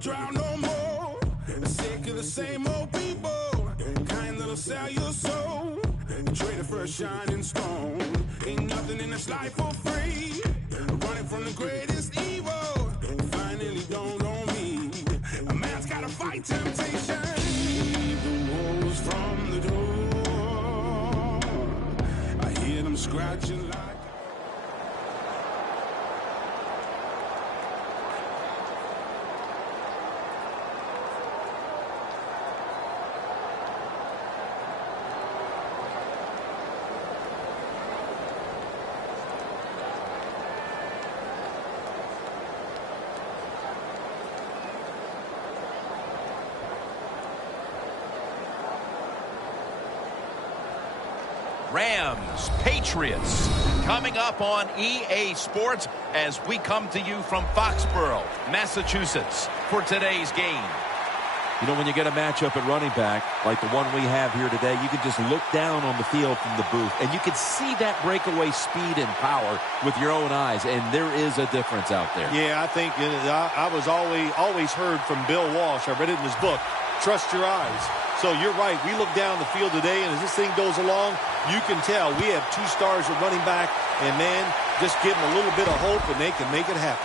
drought no more. Sick of the same old people. Kind that'll sell your soul. Traded for a shining stone. Ain't nothing in this life for free. Running from the greatest evil. Finally dawned on me. A man's gotta fight temptation. Leave the wolves from the door. I hear them scratching like. Rams, Patriots, coming up on EA Sports as we come to you from Foxborough, Massachusetts, for today's game. You know, when you get a matchup at running back, like the one we have here today, you can just look down on the field from the booth, and you can see that breakaway speed and power with your own eyes, and there is a difference out there. Yeah, I think I was always heard from Bill Walsh. I read it in his book, Trust Your Eyes. So you're right. We look down the field today, and as this thing goes along, you can tell we have two stars at running back, and, man, just give them a little bit of hope, and they can make it happen.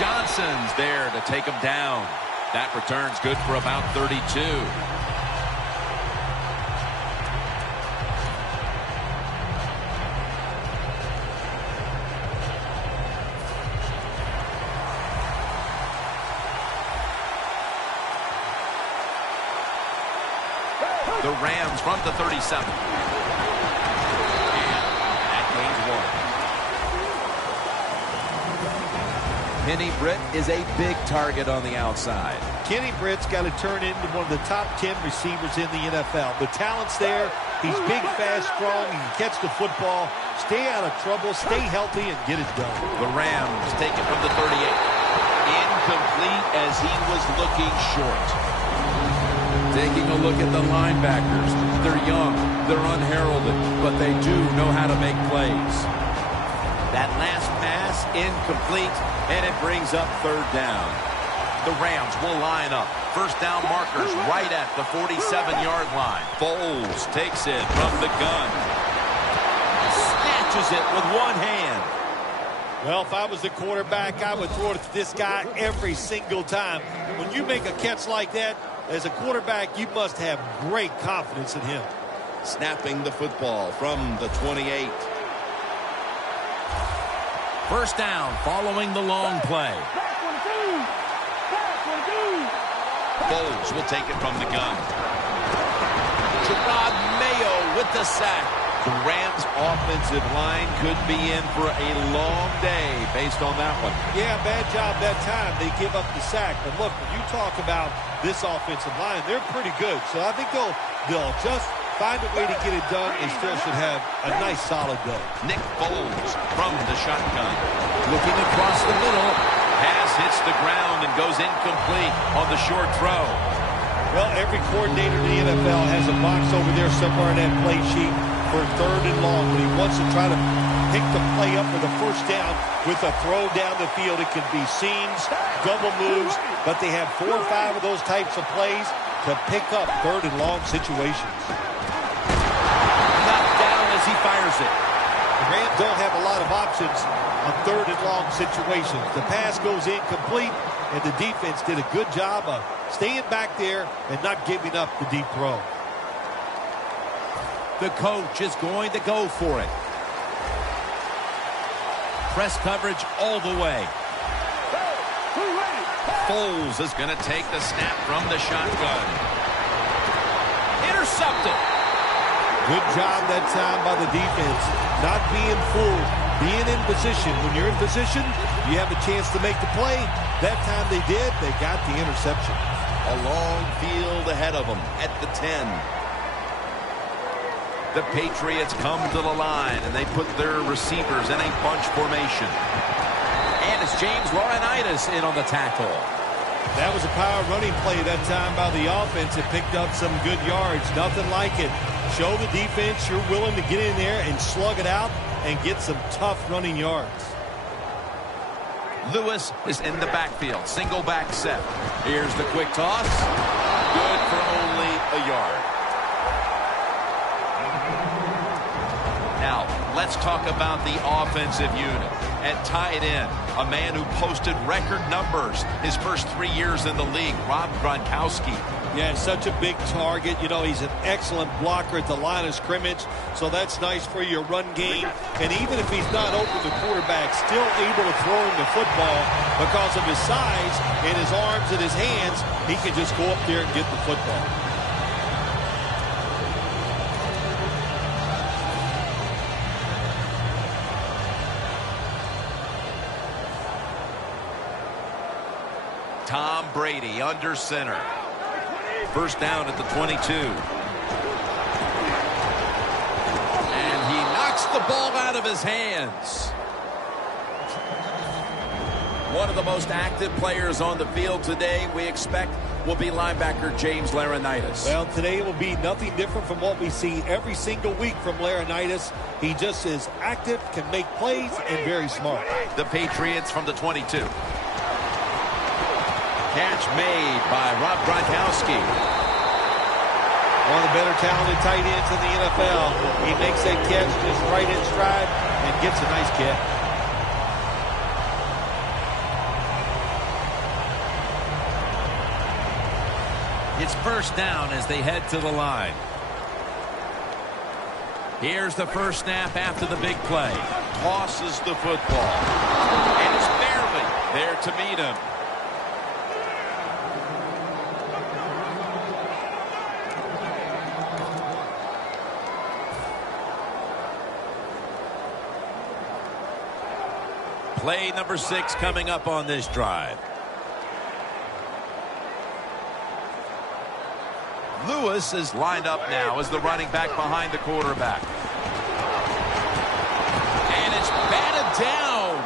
Johnson's there to take him down. That return's good for about 32. The Rams from the 37. And that gains one. Kenny Britt is a big target on the outside. Kenny Britt's got to turn into one of the top 10 receivers in the NFL. The talent's there. He's big, fast, strong. He can catch the football, stay out of trouble, stay healthy, and get it done. The Rams take it from the 38. Incomplete as he was looking short. Taking a look at the linebackers. They're young, they're unheralded, but they do know how to make plays. That last pass incomplete, and it brings up third down. The Rams will line up. First down markers right at the 47-yard line. Foles takes it from the gun. Snatches it with one hand. Well, if I was the quarterback, I would throw it to this guy every single time. When you make a catch like that, as a quarterback, you must have great confidence in him. Snapping the football from the 28. First down following the long play. Foles will take it from the gun. Gerard Mayo with the sack. The Rams' offensive line could be in for a long day based on that one. Yeah, bad job that time. They give up the sack. But look, when you talk about this offensive line, they're pretty good. So I think they'll just find a way to get it done. They still should have a nice, solid day. Nick Foles from the shotgun. Looking across the middle. Pass hits the ground and goes incomplete on the short throw. Well, every coordinator in the NFL has a box over there somewhere in that play sheet for third and long. When he wants to try to pick the play up for the first down with a throw down the field, it can be seams, double moves, but they have 4 or 5 of those types of plays to pick up third and long situations. Knocked down as he fires it. The Rams don't have a lot of options on third and long situations. The pass goes incomplete, and the defense did a good job of staying back there and not giving up the deep throw. The coach is going to go for it. Press coverage all the way. Foles is going to take the snap from the shotgun. Intercepted. Good job that time by the defense. Not being fooled, being in position. When you're in position, you have a chance to make the play. That time they did. They got the interception. A long field ahead of them at the 10. The Patriots come to the line, and they put their receivers in a bunch formation. And it's James Laurinaitis in on the tackle. That was a power running play that time by the offense. It picked up some good yards. Nothing like it Show the defense you're willing to get in there and slug it out and get some tough running yards. Lewis is in the backfield. Single back set. Here's the quick toss. Good for only a yard. Now, let's talk about the offensive unit. At tight end, a man who posted record numbers his first 3 years in the league, Rob Gronkowski. Yeah, such a big target. You know, he's an excellent blocker at the line of scrimmage, so that's nice for your run game. And even if he's not open, the quarterback still able to throw him the football because of his size and his arms and his hands. He can just go up there and get the football. Tom Brady under center. First down at the 22. And he knocks the ball out of his hands. One of the most active players on the field today, we expect, will be linebacker James Laurinaitis. Well, today will be nothing different from what we see every single week from Laurinaitis. He just is active, can make plays, and very smart. The Patriots from the 22. Catch made by Rob Gronkowski. One of the better talented tight ends in the NFL. He makes that catch just right in stride and gets a nice catch. It's first down as they head to the line. Here's the first snap after the big play. Tosses the football. And it's barely there to meet him. Play number 6 coming up on this drive. Lewis is lined up now as the running back behind the quarterback. And it's batted down.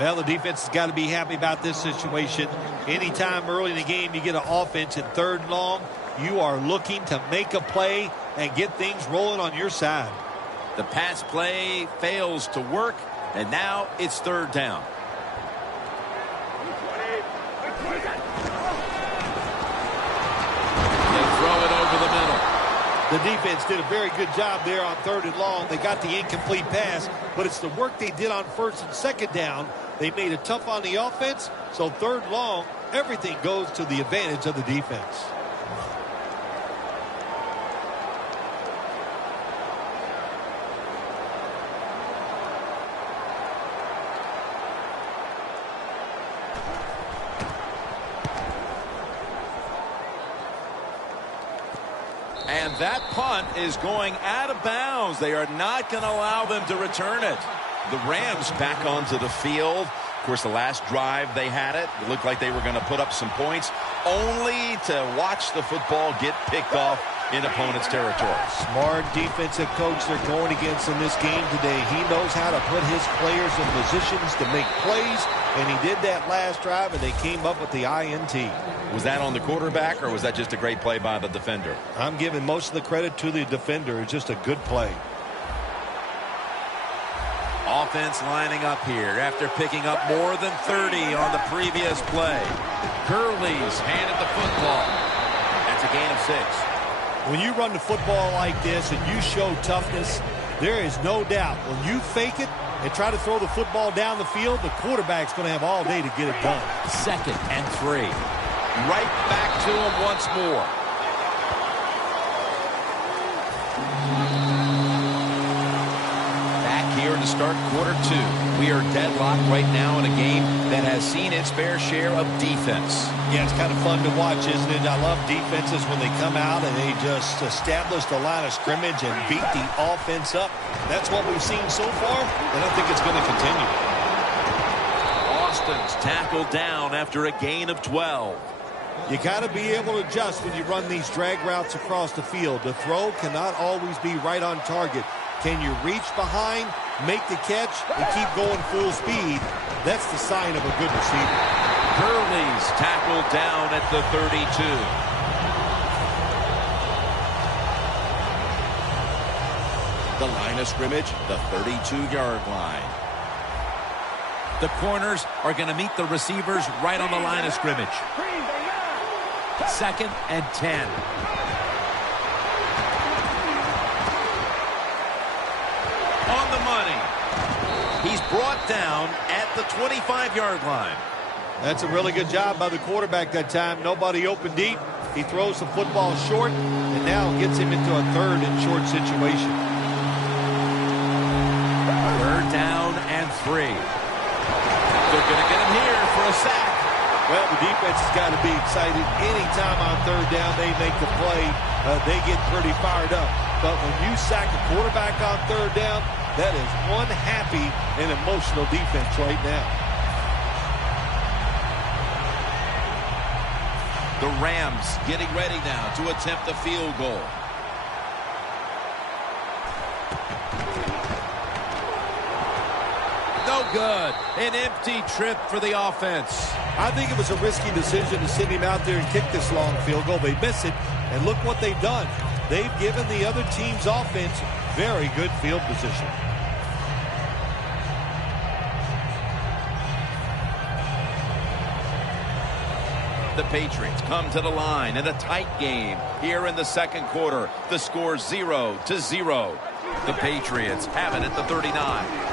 Well, the defense has got to be happy about this situation. Anytime early in the game you get an offense in third and long, you are looking to make a play and get things rolling on your side. The pass play fails to work. And now it's third down. They throw it over the middle. The defense did a very good job there on third and long. They got the incomplete pass, but it's the work they did on first and second down. They made it tough on the offense, so third long, everything goes to the advantage of the defense. And that punt is going out of bounds. They are not going to allow them to return it. The Rams back onto the field. Of course, the last drive they had it. It looked like they were going to put up some points, only to watch the football get picked off in opponent's territory. Smart defensive coach they're going against in this game today. He knows how to put his players in positions to make plays, and he did that last drive, and they came up with the INT. Was that on the quarterback, or was that just a great play by the defender? I'm giving most of the credit to the defender. It's just a good play. Offense lining up here after picking up more than 30 on the previous play. Gurley's handed the football. That's a gain of 6. When you run the football like this and you show toughness, there is no doubt when you fake it and try to throw the football down the field, the quarterback's going to have all day to get it done. 2nd and 3. Right back to him once more. Back here to start quarter 2. We are deadlocked right now in a game that has seen its fair share of defense. Yeah, it's kind of fun to watch, isn't it? I love defenses when they come out and they just establish the line of scrimmage and beat the offense up. That's what we've seen so far, and I think it's going to continue. Austin's tackled down after a gain of 12. You got to be able to adjust when you run these drag routes across the field. The throw cannot always be right on target. Can you reach behind, make the catch, and keep going full speed? That's the sign of a good receiver. Gurley's tackled down at the 32. The line of scrimmage, the 32-yard line. The corners are going to meet the receivers right on the line of scrimmage. 2nd and 10. On the money. He's brought down at the 25-yard line. That's a really good job by the quarterback that time. Nobody open deep. He throws the football short and now gets him into a 3rd and short situation. 3rd down and 3. They're going to get him here for a sack. Well, the defense has got to be excited. Anytime on 3rd down they make the play, they get pretty fired up. But when you sack a quarterback on 3rd down, that is one happy and emotional defense right now. The Rams getting ready now to attempt a field goal. No good. An empty trip for the offense. I think it was a risky decision to send him out there and kick this long field goal. They miss it, and look what they've done. They've given the other team's offense very good field position. The Patriots come to the line in a tight game here in the 2nd quarter. The score 0-0. The Patriots have it at the 39.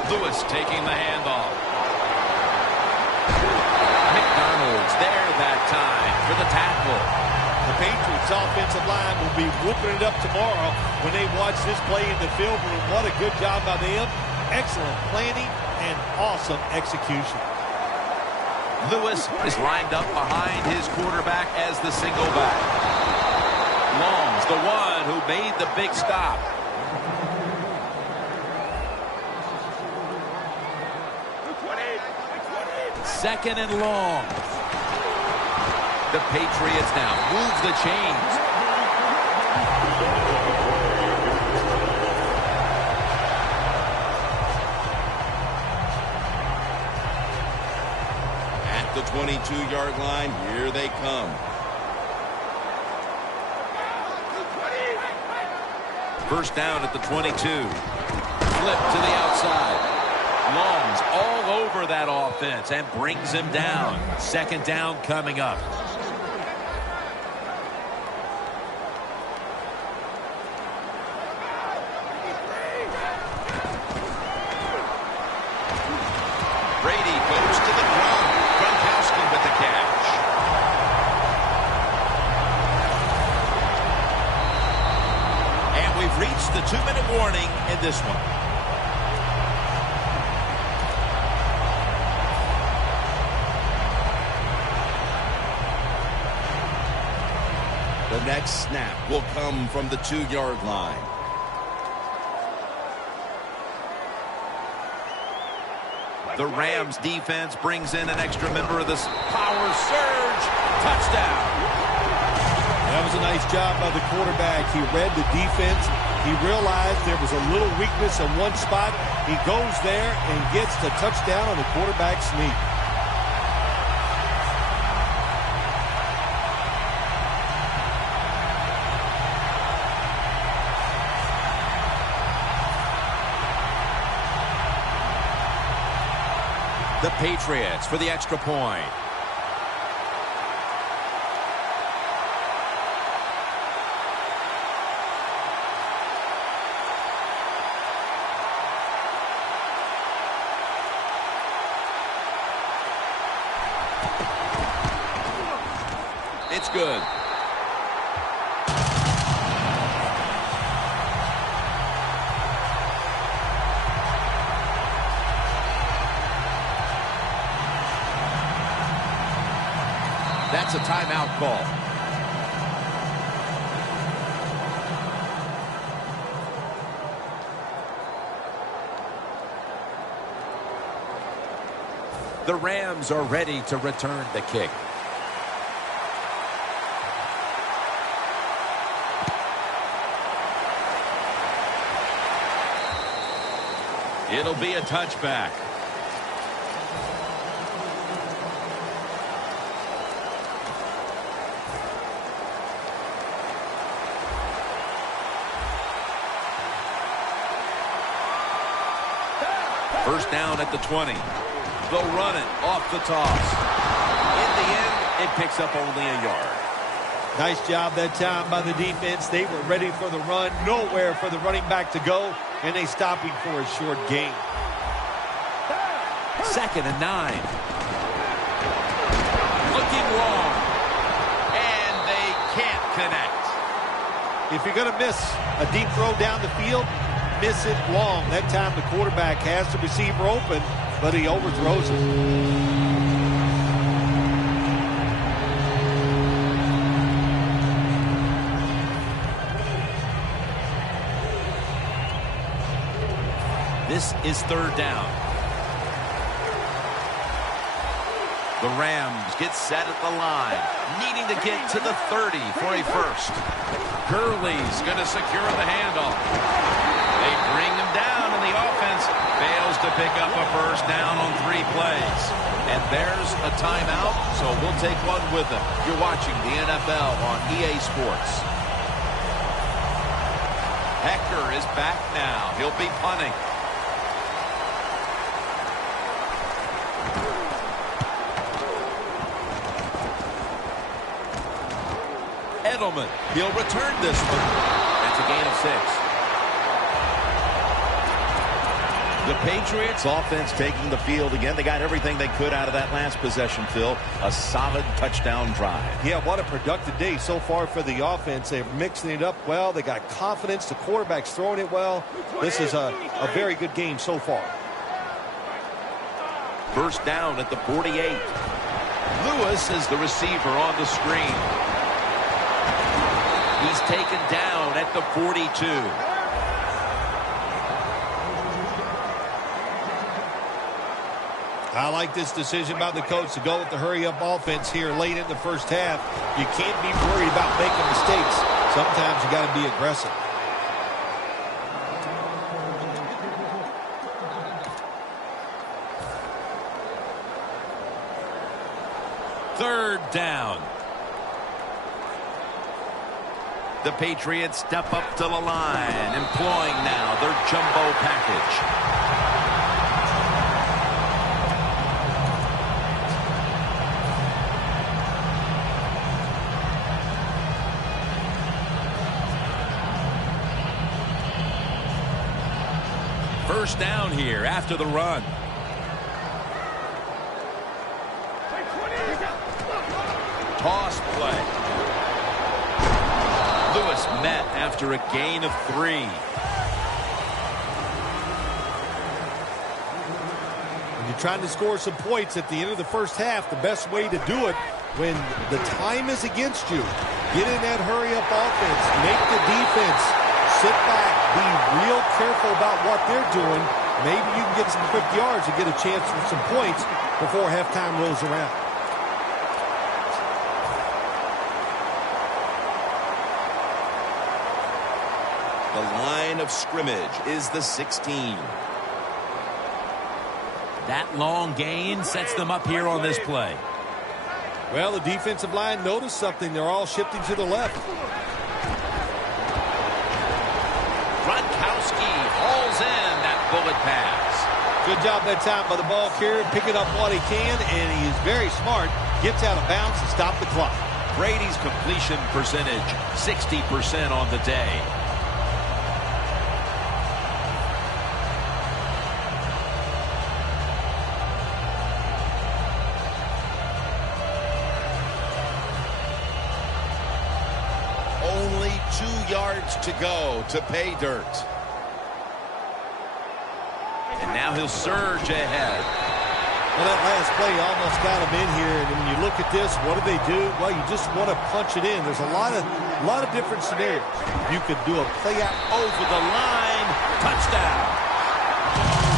Lewis taking the handoff. McDonald's there that time for the tackle. The Patriots offensive line will be whooping it up tomorrow when they watch this play in the film room. What a good job by them. Excellent planning and awesome execution. Lewis is lined up behind his quarterback as the single back. Long's the one who made the big stop. Second and long. The Patriots now move the chains. At the 22-yard line, here they come. First down at the 22. Flip to the outside. Long's all over that offense and brings him down. 2nd down coming up. Brady goes to the ground. Gronkowski with the catch. And we've reached the 2-minute warning in this one. The next snap will come from the 2-yard line. The Rams defense brings in an extra member of this power surge. Touchdown. That was a nice job by the quarterback. He read the defense. He realized there was a little weakness in one spot. He goes there and gets the touchdown on the quarterback's sneak. The Patriots for the extra point. It's good. That's a timeout call. The Rams are ready to return the kick. It'll be a touchback. First down at the 20. They'll run it off the toss. In the end, it picks up only a yard. Nice job that time by the defense. They were ready for the run. Nowhere for the running back to go. And they stop him for a short gain. 2nd and 9. Looking long. And they can't connect. If you're going to miss a deep throw down the field, miss it long. That time the quarterback has the receiver open, but he overthrows it. This is 3rd down. The Rams get set at the line, needing to get to the 30 for a first. Gurley's going to secure the handoff. They bring him down, and the offense fails to pick up a first down on 3 plays. And there's a timeout, so we'll take one with them. You're watching the NFL on EA Sports. Hecker is back now. He'll be punting. Edelman, he'll return this one. That's a gain of 6. The Patriots offense taking the field again. They got everything they could out of that last possession, Phil. A solid touchdown drive. Yeah, what a productive day so far for the offense. They're mixing it up well. They got confidence. The quarterback's throwing it well. This is a very good game so far. First down at the 48. Lewis is the receiver on the screen. He's taken down at the 42. I like this decision by the coach to go with the hurry-up offense here late in the first half. You can't be worried about making mistakes. Sometimes you got to be aggressive. Third down. The Patriots step up to the line, employing now their jumbo package. First down here after the run. Toss play. Lewis met after a gain of 3. When you're trying to score some points at the end of the first half, the best way to do it when the time is against you, get in that hurry-up offense, make the defense sit back, be real careful about what they're doing. Maybe you can get some quick yards and get a chance for some points before halftime rolls around. The line of scrimmage is the 16. That long gain sets them up here on this play. Well, the defensive line noticed something. They're all shifting to the left. Gronkowski hauls in that bullet pass. Good job that time by the ball carrier, picking up what he can, and he is very smart. Gets out of bounds to stop the clock. Brady's completion percentage, 60% on the day. Only 2 yards to go to pay dirt. And now he'll surge ahead. Well, that last play almost got him in here. And when you look at this, what do? Well, you just want to punch it in. There's a lot of different scenarios. You could do a play out Over the line. Touchdown.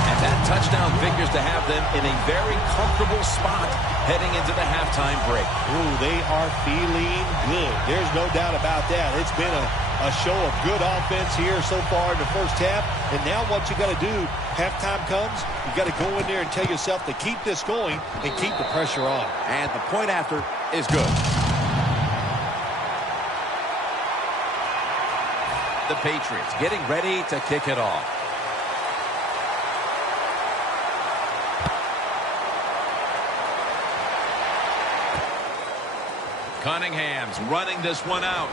And that touchdown figures to have them in a very comfortable spot heading into the halftime break. Ooh, they are feeling good. There's no doubt about that. It's been a show of good offense here so far in the first half. And now what you got to do, halftime comes, you got to go in there and tell yourself to keep this going and keep the pressure on. And the point after is good. The Patriots Getting ready to kick it off. Cunningham's running this one out.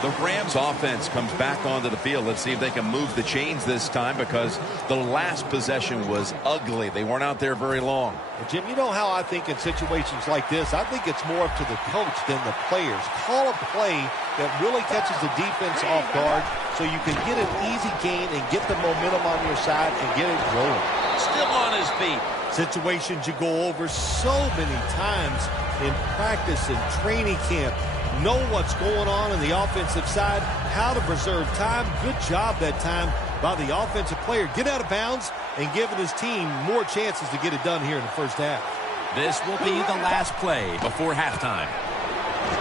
The Rams offense comes back onto the field. Let's see if they can move the chains this time, because the last possession was ugly. They weren't out there very long. Well, Jim, you know how I think in situations like this, I think it's more up to the coach than the players. Call a play that really catches the defense off guard so you can get an easy gain and get the momentum on your side and get it rolling. Still on his feet. Situations you go over so many times in practice and training camp. Know what's going on the offensive side, how to preserve time. Good job that time by the offensive player. Get out of bounds and giving his team more chances to get it done here in the first half. This will be the last play before halftime.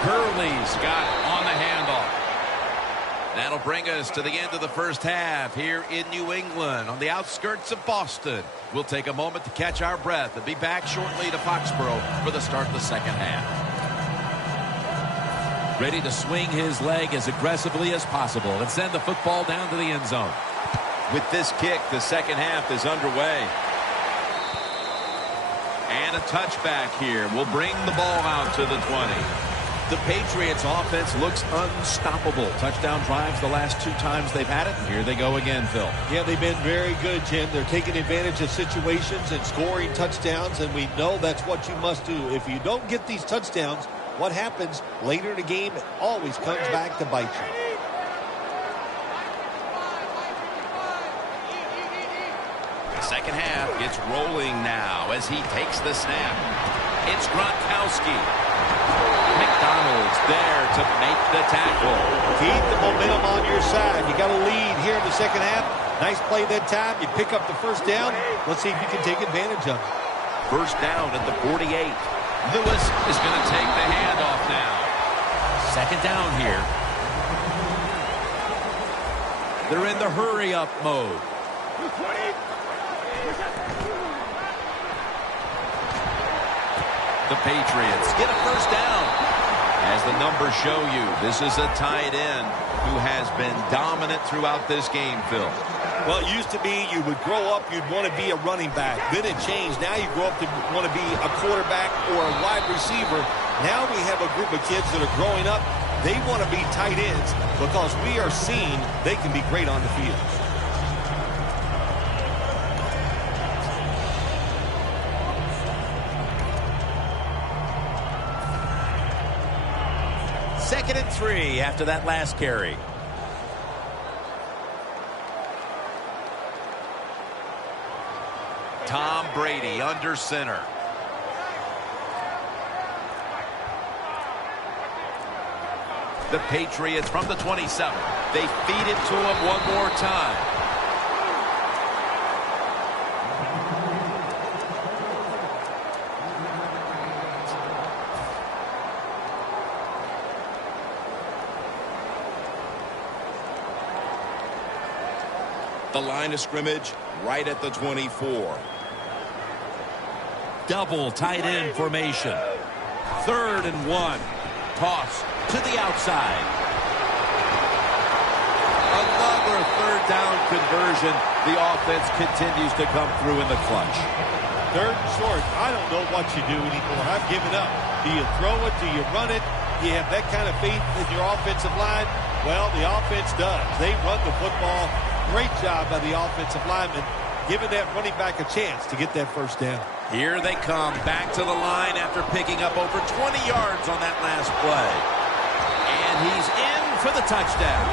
Hurley's got it on the handoff. That'll bring us to the end of the first half here in New England on the outskirts of Boston. We'll take a moment to catch our breath and be back shortly to Foxborough for the start of the second half. Ready to swing his leg as aggressively as possible and send the football down to the end zone. With this kick, the second half is underway. And a touchback here will bring the ball out to the 20. The Patriots offense looks unstoppable. Touchdown drives the last 2 times they've had it. And here they go again, Phil. Yeah, they've been very good, Jim. They're taking advantage of situations and scoring touchdowns, and we know that's what you must do. If you don't get these touchdowns, what happens later in the game, it always comes back to bite you. The second half gets rolling now as he takes the snap. It's Gronkowski. McDonald's there to make the tackle. Keep the momentum on your side. You got a lead here in the second half. Nice play that time. You pick up the first down. Let's see if you can take advantage of it. First down at the 48. Lewis is going to take the handoff now. Second down here. They're in the hurry-up mode. The Patriots get a first down. As the numbers show you, this is a tight end who has been dominant throughout this game, Phil. Well, it used to be you would grow up, you'd want to be a running back. Then it changed. Now you grow up to want to be a quarterback or a wide receiver. Now we have a group of kids that are growing up. They want to be tight ends because we are seeing they can be great on the field. Second and 3 after that last carry. Tom Brady under center. The Patriots from the 27. They feed it to him one more time. The line of scrimmage right at the 24. Double tight end formation. 3rd and 1. Toss to the outside. Another 3rd down conversion. The offense continues to come through in the clutch. 3rd and short. I don't know what you do anymore. I've given up. Do you throw it? Do you run it? Do you have that kind of faith in your offensive line? Well, the offense does. They run the football. Great job by the offensive lineman, giving that running back a chance to get that first down. Here they come back to the line after picking up over 20 yards on that last play. And he's in for the touchdown.